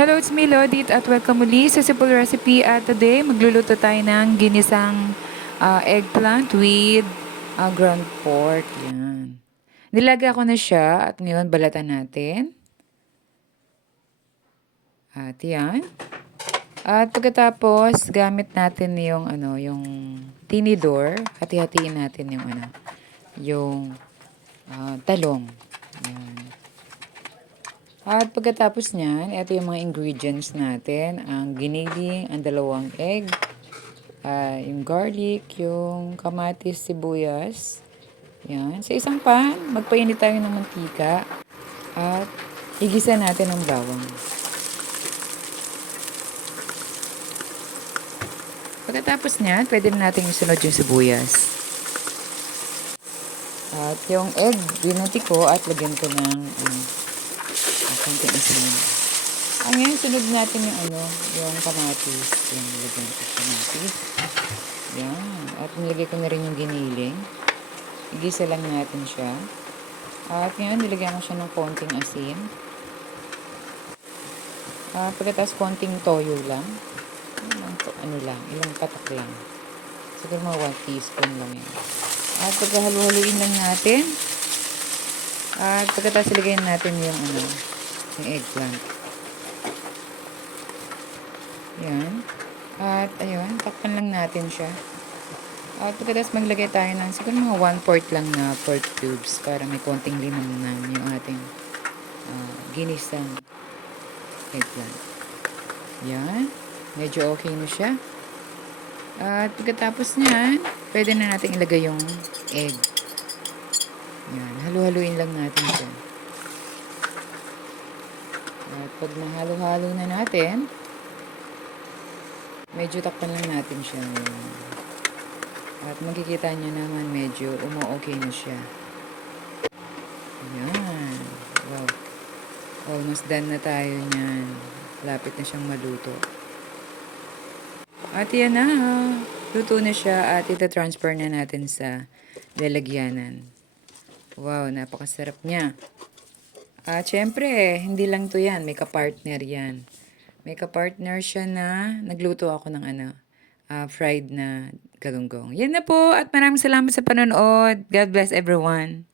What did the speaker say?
Hello, it's me Lodit at welcome muli sa Simple Recipe at today magluluto tayo ng ginisang ah, eggplant with ah, ground pork. Yan. Nilagay ko na siya at ngayon balatan natin. At yan. At pagkatapos gamit natin yung ano, yung tinidor, hati-hatiin natin yung ano, yung ah, talong. Yan. At pagkatapos niyan, ito yung mga ingredients natin. Ang giniling, ang dalawang egg, ah, yung garlic, yung kamatis, sibuyas. Yan. Sa isang pan, magpainit tayo ng mantika. At igisa natin ang bawang. Pagkatapos niyan, pwede na natin isunod yung sibuyas. At yung egg, binuti ko at lagyan ko ng um, ang konting asin. Ang ngayon, sunod natin yung ano, yung kamatis. Yan, nilagyan ko kamatis. Yan. At nilagay ko na rin yung giniling. Igisa lang natin siya. At ngayon, nilagyan ko siya ng konting asin. Ah, pagkatapos konting toyo lang. Ilang, ano lang, ilang patak lang. Siguro mga 1 teaspoon lang yan. At pagkahalu-haluin lang natin. At pagkatapos ilagay natin yung ano, yung eggplant. Yan. At ayun, takpan lang natin siya. At pagkatapos maglagay tayo ng siguro mga 1 quart lang na pork cubes para may konting linamnam yung ating ah, ginisang eggplant. Yan. Medyo okay na siya. At pagkatapos niyan, pwede na natin ilagay yung egg. Yan. Halu-haluin lang natin siya. At pag nahalo-halo na natin, medyo takpan lang natin siya. At makikita nyo naman medyo umu-okay na siya. Yan. Wow. Almost done na tayo niyan. Lapit na siyang maluto. At yan na. Luto na siya at ita-transfer na natin sa lalagyanan. Wow, napakasarap niya. At syempre, hindi lang to yan. May kapartner yan. May kapartner siya na nagluto ako ng ano, ah, fried na galunggong. Yan na po at maraming salamat sa panonood. God bless everyone.